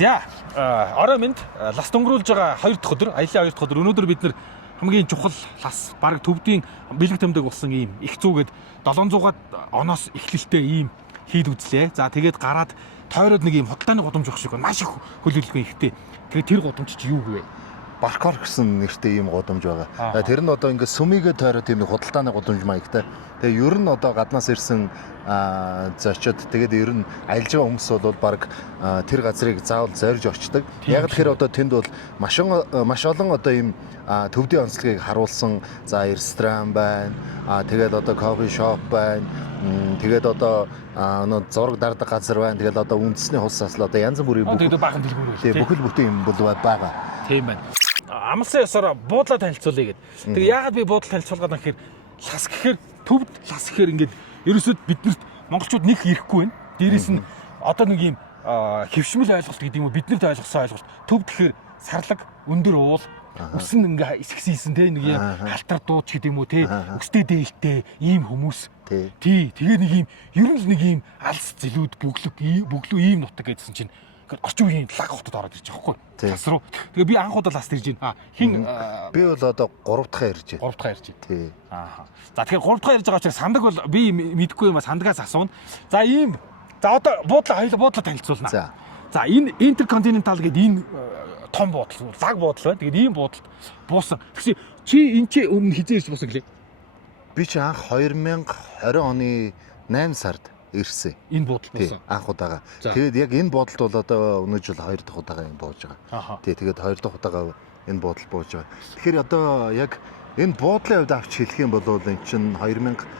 За орой минь лас өнгөрүүлж байгаа 2 дахь өдөр, аялын 2 дахь өдөр. Өнөөдөр бид нэр хамгийн чухал лас баг төвдийн бэлэг тэмдэг болсон ийм их зүүгээд 700-аад оноос эхлэлтэй ийм хийд үзлээ. За тэгээд гараад тойроод нэг ийм худалдааны гудамж өгөх шиг маш их хөлөөлөлгүй ихтэй. Тэгээд тэр гудамж чи юу гэвэ? Баркор гэсэн нэртэй ийм гудамж байгаа. Тэр нь одоо ингээд сүмигээ тойроо тийм нэг худалдааны гудамж маягтай. Тэгээ ер нь одоо гаднаас ирсэн зочид тэгээд ер нь аялж байгаа хүмүүс бол баг тэр газрыг заавал зорж очдог. Яг тэгэхээр одоо тэнд бол маш олон одоо ийм төвдийн онцлогийг харуулсан за ресторан байна. Тэгээд одоо кофе шоп байна. Тэгээд одоо зураг дардах газар байна. Тэгээд одоо үндэсний хус асал одоо янз бүрийн баахан дэлгүүр тийм бүхэл бүтэн юм бол байгаа. Тийм байна. Амлсан ёсоор буудлаа танилцуулъя гэд. Тэгээ яагаад би буудлаа танилцуулгаад байгаа гэхээр лас гэхээр төвд лас гэхээр ингээд ерөөсөд биднэрт монголчууд нэг ирэхгүй байна. Дээрээс нь одоо нэг юм хэвшмэл ойлголт гэдэг юм уу биднэрт ойлгосон ойлголт. Төвд гэхээр сарлаг, өндөр уул, өсөн ингээ исгсэн те нэг юм халтар дууч гэдэг юм уу те өстэй дээлтэй ийм хүмүүс. Тий. Тэгээ нэг юм ер нь нэг ийм алс зэлүүд бүглүү ийм нутаг гэдсэн чинь орчин үеийн лаг хотод ороод ирж байгаа байхгүй. Лас руу. Тэгээ би анх удаа ласт ирж байна. Хин би бол одоо 3 дахь ирж байна. 3 дахь ирж байна. Тий. За тэгэхээр 3 дахь ирж байгаа учраас сандаг бол би мэдэхгүй юм а сандагаас асууна. За ийм. За одоо буудлаа танилцуулна. За энэ Intercontinental гэдэг энэ том буудал, лаг буудал байна. Тэгээд ийм буудалд буусан. Тэгсэн чи энэ чи өмнө хизээ ирж буусан гэлээ? Би чи анх 2020 оны 8 сард ирсэн. Энэ буудалд буусан. Анх удаага. Тэгээд яг энэ буудалд бол одоо өнөө жил 2 дахь удаага юм бууж байгаа. Тэгээд 2 дахь удаага энэ буудал бууж байгаа. Тэгэхээр одоо яг энэ буудлын хувьд авч хэлэх юм бол энэ чинь 2014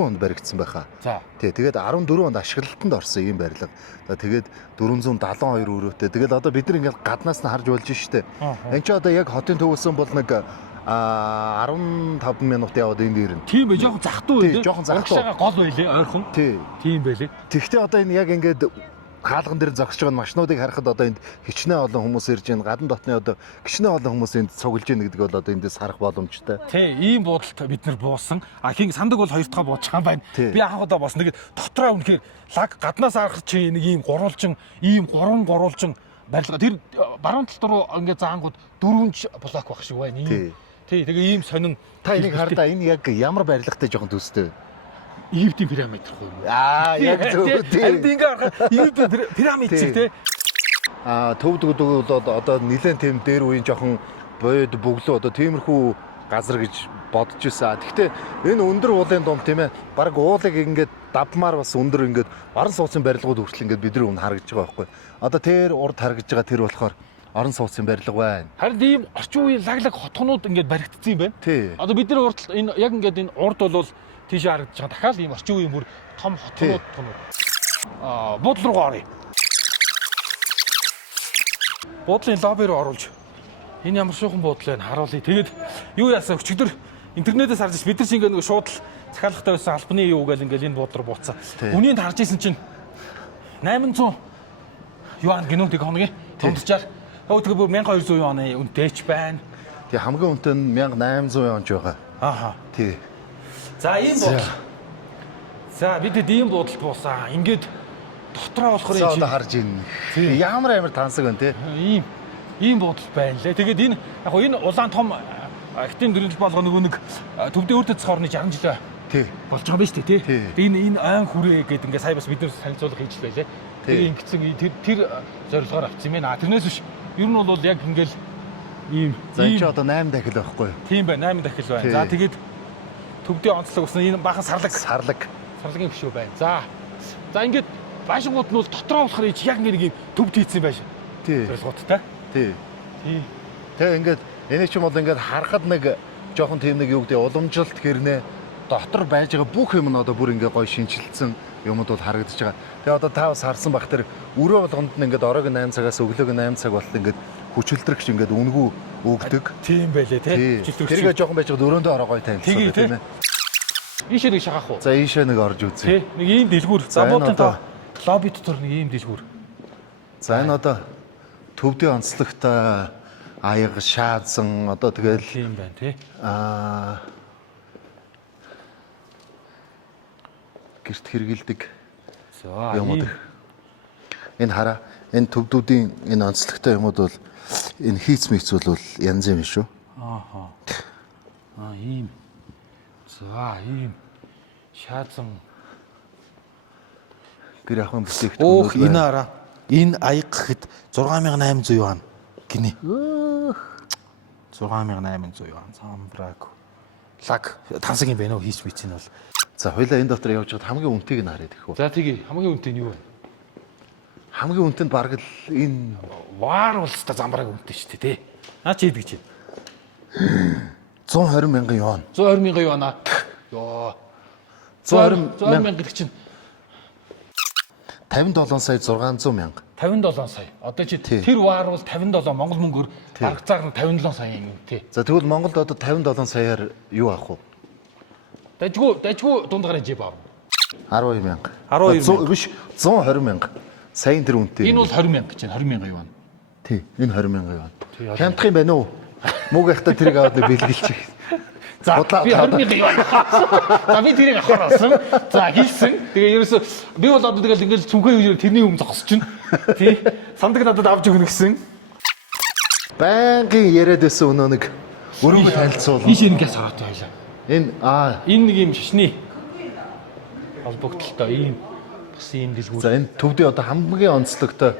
онд баригдсан байхаа. Тэгээд 14 онд ашиглалтанд орсон ийм барилга. Тэгээд 472 өрөөтэй. Тэгээд одоо бид нар ингээд гаднаас нь харж болж штэ. Энд чи одоо яг хотын төвөөсөн бол нэг 15 минут яваад энд ирнэ. Тийм ээ, жоохон захтуу байлээ. Жоохон захтуу. Гол байлээ, ойрхон. Тийм байлээ. Тэгвэл одоо энэ яг ингээд хаалган дээр зогсож байгаа машинуудыг харахад одоо энд хичнээн олон хүмүүс ирж байна. Гадна дотны одоо гişнээн олон хүмүүс энд цуглаж байна гэдэг бол одоо эндээс харах боломжтой. Тийм, ийм буудалд бид нар буусан. Хин сандаг бол 2 дахь бууж байгаа юм байна. Би анх удаа боосон. Тэгээд дотроо үнэхээр лаг гаднаас харах чи нэг ийм гурвалжин, ийм гурван гурвалжин барилга. Тэр баруун талд руу ингээд заангууд 4 блок баг шиг байна. Тий, тэгээ ийм сонин та энийг хардаа энэ яг ямар барилгатай жоохон төстэй вэ? Египтийн пирамид гэх юм. Яг зөв тий. Харин ингээ харахад Египтийн пирамид шиг тий. Төвд бол одоо нэлээд тийм дээр үеийн жоохон бод бөглөө одоо тиймэрхүү газар гэж бодож ирсэн. Гэхдээ энэ өндөр уулын дунд тийм ээ баг уулыг ингээд давмаар бас өндөр ингээд орон сууцын барилгууд хүртэл ингээд бидний өмнө харагдаж байгаа байхгүй. Одоо тэр урд харагдаж байгаа тэр болохоор орон сууцын барилга байна. Харин ийм орчин үеийн лаглаг хотгонууд ингээд баригдсан юм байна. Одоо бидний урд энэ яг ингээд энэ урд бол тийш харагдаж байгаа. Дахиад ийм орчин үеийн бүр том хотгонууд буудлын руу оръё. Буудлын лобби руу оруулж энэ ямар шуухан буудал вэ харуулъя. Тэгээд юу яасан өчигдөр интернетээс харж бид нар чинь ингээд нэг шууд захиалгатай байсан албаны юу гэл ингээд энэ буудлаар бууцсан. Үнийг харж исэн чинь 800 юан гинүнтиг хоногийн томдчаар тэгээ бүр 1200 оны үнэтэйч байна. Тэгээ хамгийн үнэтэй нь 1800 онж байгаа. Тий. За ийм буудал. За бид ийм буудалд буусан. Ингээд дотроо болохоор энэ одоо харж ийн. Ямар тансаг байна те. Ийм буудал байна лээ. Тэгээд энэ яг хоо энэ улаан том актив дөрвөл болгоо нэг төвдөө өртөц цохорны 60 жилээ. Тий. Болж байгаа юм шүү дээ тий. Энэ айн хүрээ гэдэг ингээ сая бас бид нар танилцуулга хийж байлээ. Тэгээ ингэсэн тэр зорилгоор авчихсан юм байна. Тэрнээс биш ер нь бол яг ингээл ийм за энэ ч одоо 8 дахил байхгүй юу? Тийм байна, 8 дахил байна. За тэгээд төвдийн онцлог усан энэ бахан сарлагын гişүү байна. За ингээд баашингууд нь бол дотроо болохоор яг нэг юм төвд хийцсэн байж. Тий. Зорилгооттой. Тий. Тэгээ ингээд энийг ч юм бол ингээд харахад нэг жоохон тийм нэг юу гэдэг уламжилт хэрнээ дотор байж байгаа бүх юм нь одоо бүр ингээ гоё шинжилсэн юмуд бол харагдаж байгаа. Тэгээ одоо та бас харсан бах тэр өрөө болгонд нь ингээд оройн 8 цагаас өглөөгийн 8 цаг болтол ингээд хүчилтрэгч ингээд үнгүү өгдөг. Тийм байлээ тий. Тэргээ жоохон байж байгаа өрөөндөө ороо гоё танилцуулдаг тийм ээ. Ийшээ нэг шахах уу? За ийшээ нэг орж үзье. Тий. Нэг ийм дэлгүүр. За буудлын лобби дотор нэг ийм дэлгүүр. За энэ одоо төвдийн онцлогтой аяг шаазан одоо тэгэл юм байна тий. Гэрт хэргэлдэг За юмуд. Энэ хараа энэ төвдүүдийн энэ онцлогтой юмуд бол энэ хийц мийц бол янз юм шүү. Ааха. Ийм. За ийм шаазан. Гэр ахын бүтээгдэхүүн. Энэ араа. Энэ аяг гэхэд 6800 юан гинэ. 6800 юан самбраг. Лаг тансаг юм байна уу хийч бич нь бол. За хоёлаа энэ дотор явж хад хамгийн үнэтэйг нь хараад их үү. За тэгээ хамгийн үнэтэй нь юу вэ? Хамгийн үнэтэнд бараг л энэ Ваар улстай замбрааг үнэтэй шүү дээ тий. Наа чи идэж чинь. 120 мянган юан. 120 мянган юу байна? Йоо. 120 мянга гэдэг чинь 57 сая 600 мянга. 57 сая. Одоо чи тэр ваар бол 57 Монгол мөнгөөр арга цаар нь 57 сая юм тий. За тэгвэл Монголд одоо 57 саяар юу авах вэ? Дажгүй дундгараа жив аав. 12 мянга. 12 биш 120 мянга. Саяын тэр үнэтэй. Энэ бол 20 мянга гэж байна. 20 мянга юу байна? Тий, энэ 20 мянга юу байна? Хямдах юм байна уу? Мууг ихта тэрийг аваад бэлгэлчих. За би 20 мянга юу байна? За би тэрийг авах болсон. За хийсэн. Тэгээ ерөөсө би бол одоо тэгэл ингээл цүнхээ үеэр тэрний өмнө зогсож чинь. Тий. Сандаг надад авч өгнө гэсэн. Банкын яриад байсан өнөө нэг өрөөгөө танилцуулна. Ийш ингээс хараад байлаа. Энэ Энэ нэг юм шишний холбогдолтой ийм бас ийм дэлгүүр. за энэ төвдөө одоо хамгийн онцлогтой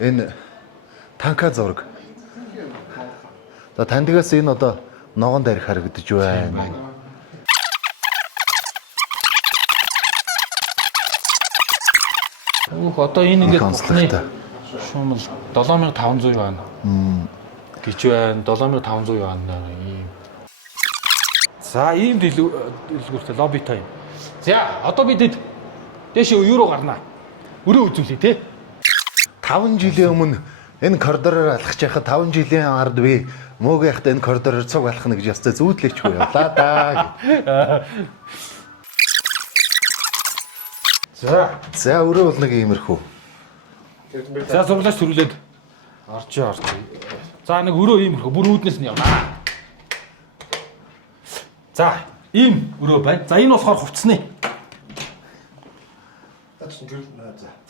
энэ танка зураг. За тандгаас энэ одоо ногоон дайрах харагдаж байна. Одоо энэ ингээд онцлогтой. шуумл 7500 байна. Гэж байна. 7500 байна ийм. За ийм дэлгүүртэй лобби тайм. За одоо бид дэше юу руу гарнаа. Өрөө үзүүлээ те. 5 жилийн өмнө энэ коридороор алхаж яхад 5 жилийн ард би мөөг яхад энэ коридороор цуг алхах гэж ястай зүүдлээчгүй явлаа да. За өрөө бол нэг иймэрхүү. За зурлаач төрүүлээд орчоо. За нэг өрөө иймэрхүү бүр үүднээс нь явнаа. За ийм өрөө байна. За энэ болохоор хувцсны.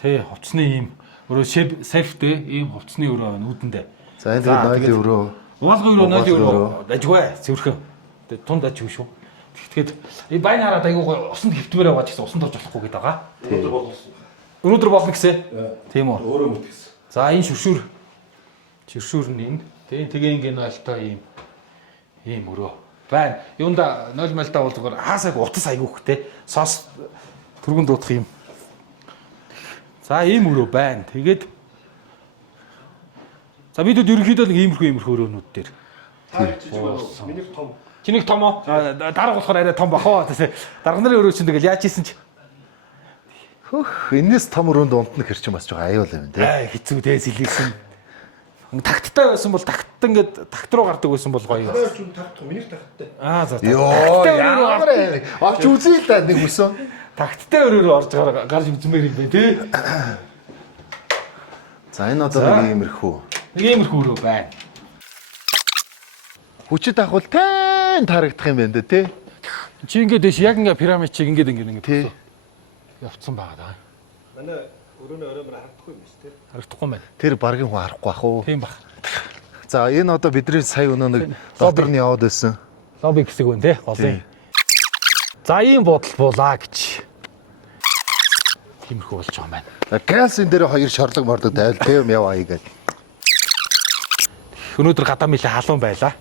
Тэ хувцсны ийм өрөө сейфтэй ийм хувцсны өрөө байна үүдэндээ. За энэ нойлын өрөө. Угаалгын өрөө нойлын өрөө. Дажгүй зөрхөн. Тэ тунд дажгүй шүү. Тэгэхэд энэ байн хараад айгуу усанд хэвтмээр байгаа ч гэсэн усанд орж болохгүй гэдэг байгаа. Өнөөдөр болно гэсэн. Тийм үү. Өөрөө мөтгсөн. За энэ шүршүр. Шүршүр нь энэ. Тэгээ ингээ нойлтой ийм өрөө байна. Юунда 0 мальтаа бол зүгээр хаасайг утас айгүйхтэй. Сос түргэн дуутах юм. За ийм өрөө байна. Тэгээд за бид ерөнхийдөө нэг иймэрхүү өрөөнүүд дээр. Миний том. Чиний том оо. Дарга болохоор арай том бахоо. Дарга нарын өрөө чинь тэгэл яаж ийсэн ч. Хөх энэс том өрөөнд унтна хэрчэн бас жоо аюул юм тий. Хэцүү дээ сэлгсэн. Такттай байсан бол такт ингээд такт руу гардаг байсан бол гоё. Хөөж үн тавтах. Миний тавтахтай. За. Йоо ямар авч үзээ л да нэг өсөө. Такттай өрөөрөө орж гарч үзмээр юм байна тий. За энэ одоо нэг иймэрхүү. Нэг иймэрхүү өрөө байна. Хүчит ахвал тань тарагдах юм байна да тий. Чи ингээд дэш яг ингээд пирамид чиг ингээд Тий. явцсан байгаа даа. Манай өрөөний ороймор харагдахгүй юм шүү дээ. Харагдахгүй байна. Тэр баргийн хүн харахгүй ах уу. Тийм баг. За энэ одоо бидний сая өнөө нэг дотор нь яваад байсан. Лобби хэсэг үн тий голын. За ийм бодол буулаа гэж. Тиймэрхүү болж байгаа юм байна. Галсын дээр хоёр шорлог мордог тавил тийм яв аяа гэж. Өнөөдөр гадаа мэлээ халуун байлаа.